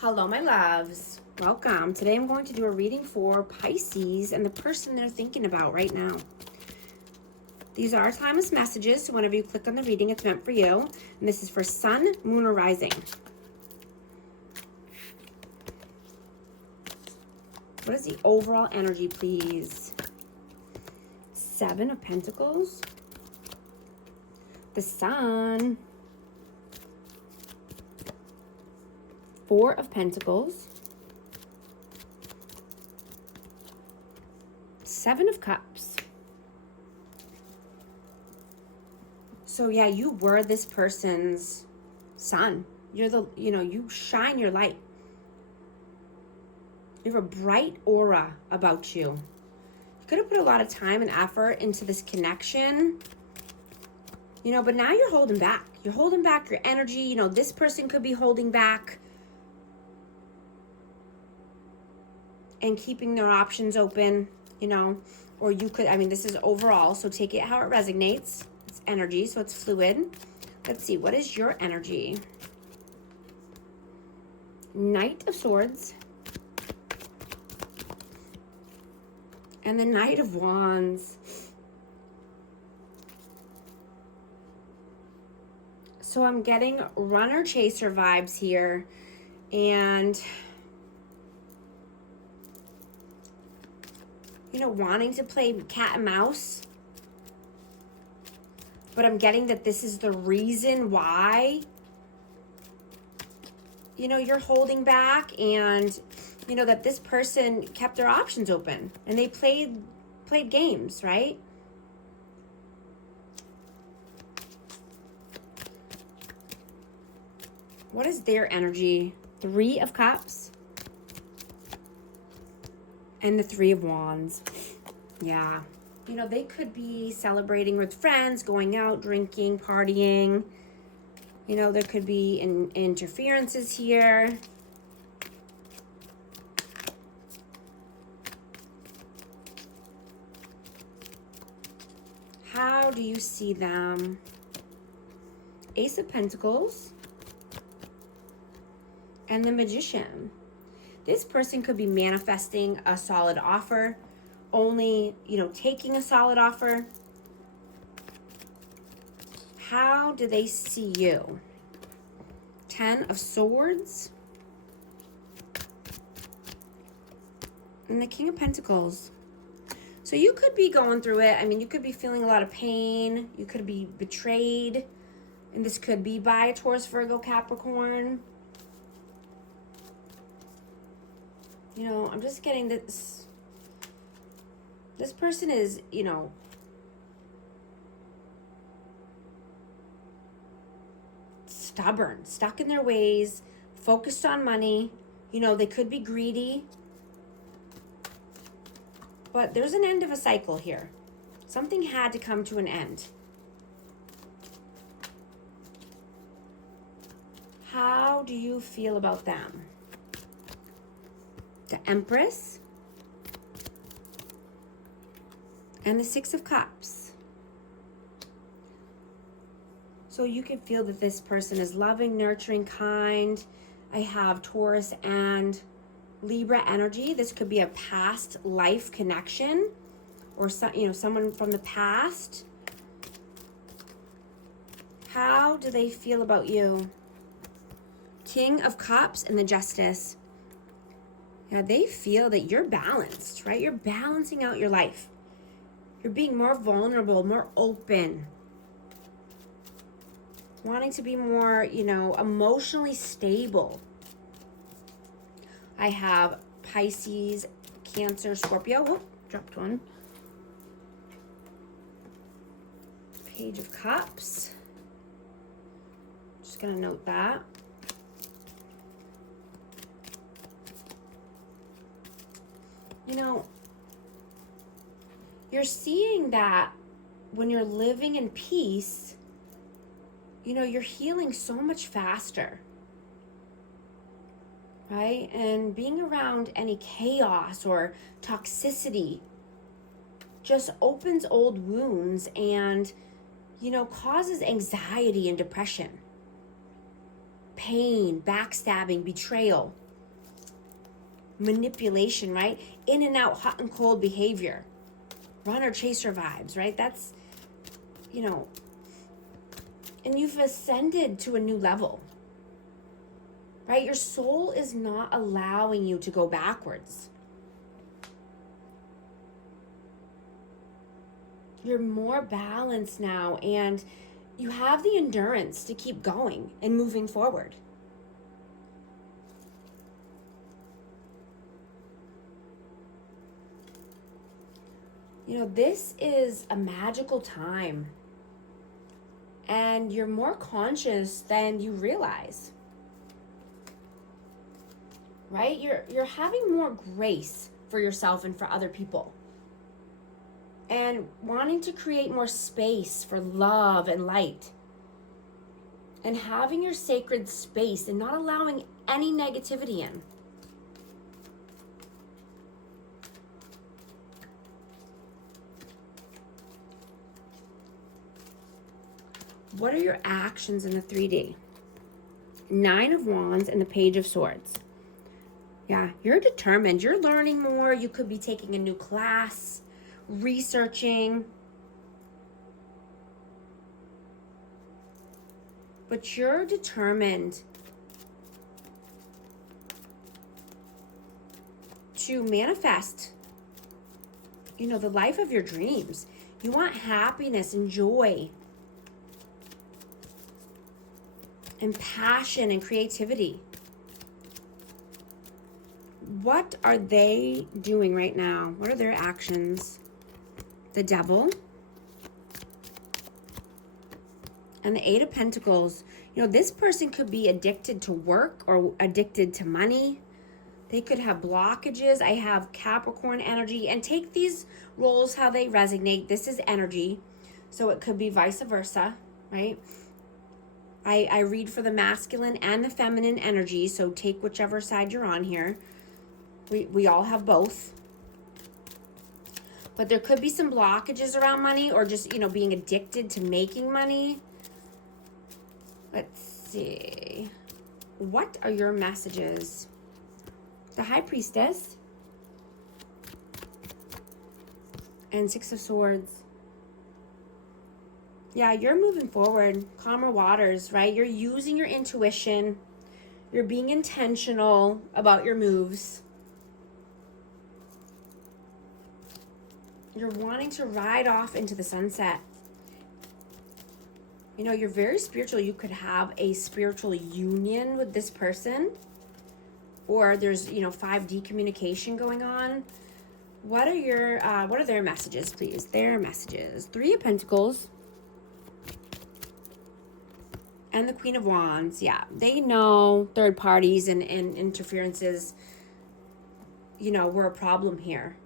Hello, my loves. Welcome. Today I'm going to do a reading for Pisces and the person they're thinking about right now. These are timeless messages, so whenever you click on the reading, it's meant for you. And this is for Sun, Moon, or Rising. What is the overall energy, please? 7 of Pentacles. The Sun. 4 of Pentacles. 7 of Cups. So yeah, you were this person's sun. You're you shine your light. You have a bright aura about you. You could have put a lot of time and effort into this connection, but now you're holding back. You're holding back your energy. This person could be holding back and keeping their options open, or you could, this is overall, so take it how it resonates. It's energy, so it's fluid. Let's see, what is your energy? Knight of Swords. And the Knight of Wands. So I'm getting runner-chaser vibes here, and wanting to play cat and mouse. But I'm getting that this is the reason why, you're holding back, and, that this person kept their options open and they played games, right? What is their energy? 3 of Cups. And the 3 of Wands. Yeah. They could be celebrating with friends, going out, drinking, partying. There could be interferences here. How do you see them? Ace of Pentacles. And the Magician. This person could be manifesting a solid offer, only, taking a solid offer. How do they see you? 10 of Swords. And the King of Pentacles. So you could be going through it. You could be feeling a lot of pain. You could be betrayed. And this could be by a Taurus, Virgo, Capricorn. I'm just getting this. This person is, stubborn, stuck in their ways, focused on money. They could be greedy. But there's an end of a cycle here. Something had to come to an end. How do you feel about them? The Empress. And the 6 of Cups. So you can feel that this person is loving, nurturing, kind. I have Taurus and Libra energy. This could be a past life connection, or someone from the past. How do they feel about you? King of Cups and the Justice. Yeah, they feel that you're balanced, right? You're balancing out your life. You're being more vulnerable, more open. Wanting to be more, emotionally stable. I have Pisces, Cancer, Scorpio. Whoop, dropped one. Page of Cups. Just going to note that. You're seeing that when you're living in peace, you're healing so much faster, right? And being around any chaos or toxicity just opens old wounds and, causes anxiety and depression, pain, backstabbing, betrayal. manipulation, right? In and out, hot and cold behavior. Runner chaser vibes, right? That's, you know, and you've ascended to a new level, right? Your soul is not allowing you to go backwards. You're more balanced now, and you have the endurance to keep going and moving forward. You know, this is a magical time, and you're more conscious than you realize, right? You're having more grace for yourself and for other people, and wanting to create more space for love and light, and having your sacred space and not allowing any negativity in. What are your actions in the 3D? 9 of Wands and the Page of Swords. Yeah, you're determined. You're learning more. You could be taking a new class, researching. But you're determined to manifest, you know, the life of your dreams. You want happiness and joy and passion and creativity. What are they doing right now? What are their actions? The Devil and the 8 of Pentacles. You know, this person could be addicted to work or addicted to money. They could have blockages. I have Capricorn energy, and take these roles how they resonate. This is energy, so it could be vice versa, right? I read for the masculine and the feminine energy, so take whichever side you're on here. We all have both. But there could be some blockages around money, or just, you know, being addicted to making money. Let's see. What are your messages? The High Priestess and 6 of Swords. Yeah, you're moving forward. Calmer waters, right? You're using your intuition. You're being intentional about your moves. You're wanting to ride off into the sunset. You know, you're very spiritual. You could have a spiritual union with this person. Or there's, you know, 5D communication going on. What are their messages, please? Their messages. 3 of Pentacles. And the Queen of Wands. Yeah, they know third parties and interferences, you know, were a problem here.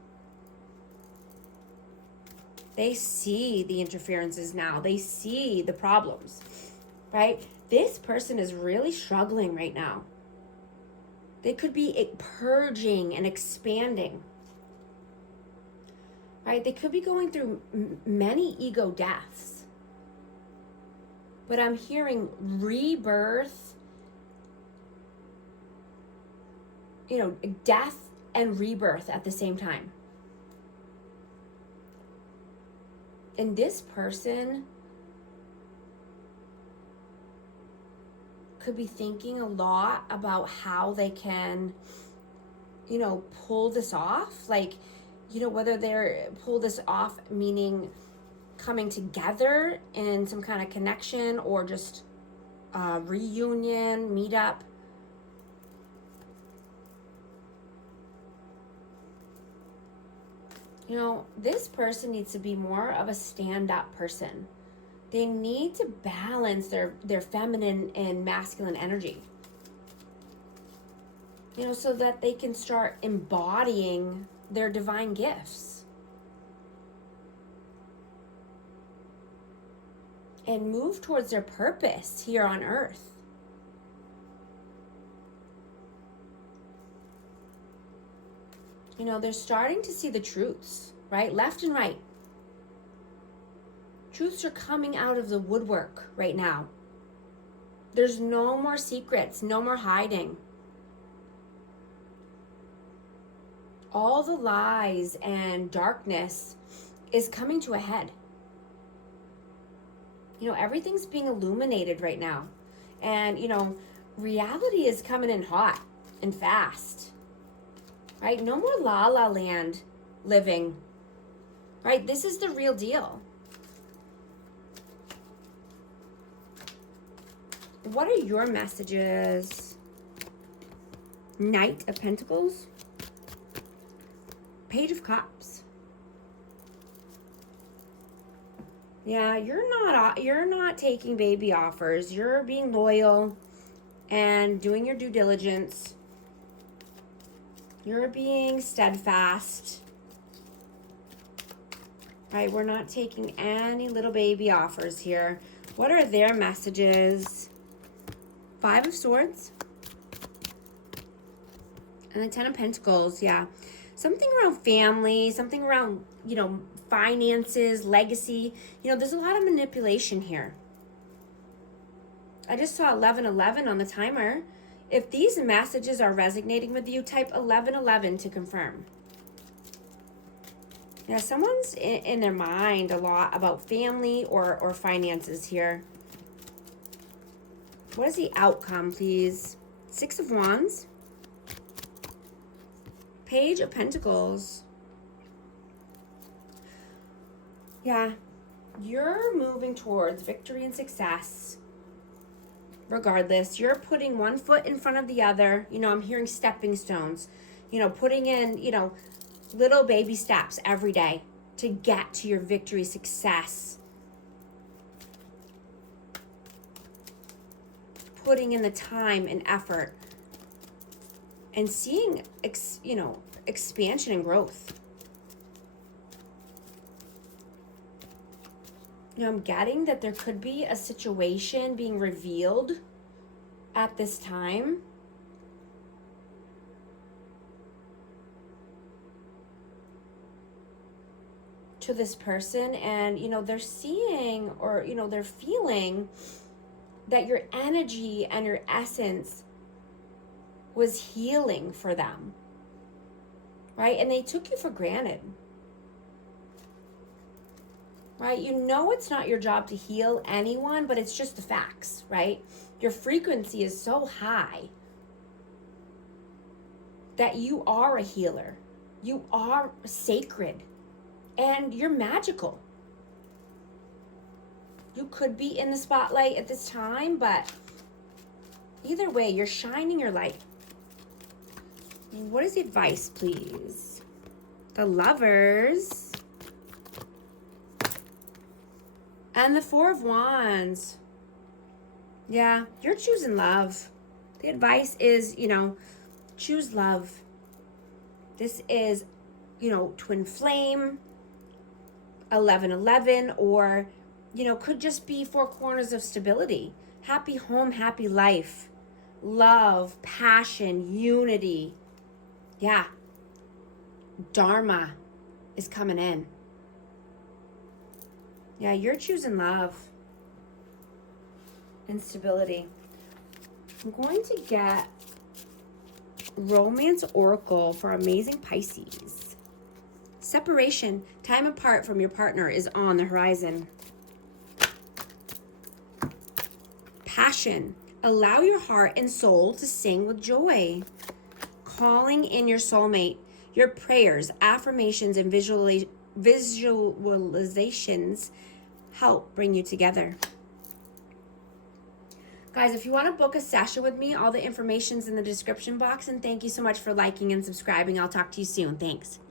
They see the interferences now. They see the problems, right? This person is really struggling right now. They could be purging and expanding, right? They could be going through many ego deaths. But I'm hearing rebirth, you know, death and rebirth at the same time. And this person could be thinking a lot about how they can, you know, pull this off. Like, you know, whether they're pull this off, meaning coming together in some kind of connection, or just reunion, meetup. You know, this person needs to be more of a stand-up person. They need to balance their feminine and masculine energy. You know, so that they can start embodying their divine gifts. And move towards their purpose here on earth. You know, they're starting to see the truths, right? Left and right. Truths are coming out of the woodwork right now. There's no more secrets, no more hiding. all the lies and darkness is coming to a head. You know, everything's being illuminated right now. And, you know, reality is coming in hot and fast. Right? No more la la land living. Right? This is the real deal. What are your messages? Knight of Pentacles. Page of Cups. Yeah, you're not taking baby offers. You're being loyal and doing your due diligence. You're being steadfast. Right, we're not taking any little baby offers here. What are their messages? Five of Swords. And the Ten of Pentacles, yeah. Something around family, something around, you know, finances, legacy. You know, there's a lot of manipulation here. I just saw 1111 on the timer. If these messages are resonating with you, type 1111 to confirm. Yeah, someone's in their mind a lot about family or finances here. What is the outcome, please? Six of Wands. Page of Pentacles. Yeah, you're moving towards victory and success. Regardless, you're putting one foot in front of the other. You know, I'm hearing stepping stones. You know, putting in, you know, little baby steps every day to get to your victory, success. Putting in the time and effort and seeing, you know, expansion and growth. You know, I'm getting that there could be a situation being revealed at this time. To this person, and, you know, they're seeing, or, you know, they're feeling that your energy and your essence was healing for them, right? And they took you for granted, right? You know, it's not your job to heal anyone, but it's just the facts, right? Your frequency is so high that you are a healer. You are sacred and you're magical. You could be in the spotlight at this time, but either way, you're shining your light. What is the advice, please? The Lovers. And the Four of Wands. Yeah, you're choosing love. The advice is, you know, choose love. This is, you know, twin flame, 1111, or, you know, could just be four corners of stability. Happy home, happy life. Love, passion, unity. Yeah. Dharma is coming in. Yeah, you're choosing love and stability. I'm going to get Romance Oracle for amazing Pisces. Separation, time apart from your partner is on the horizon. Passion, allow your heart and soul to sing with joy. Calling in your soulmate. Your prayers, affirmations, and visualizations help bring you together. Guys, if you want to book a session with me, all the information's in the description box. And thank you so much for liking and subscribing. I'll talk to you soon. Thanks.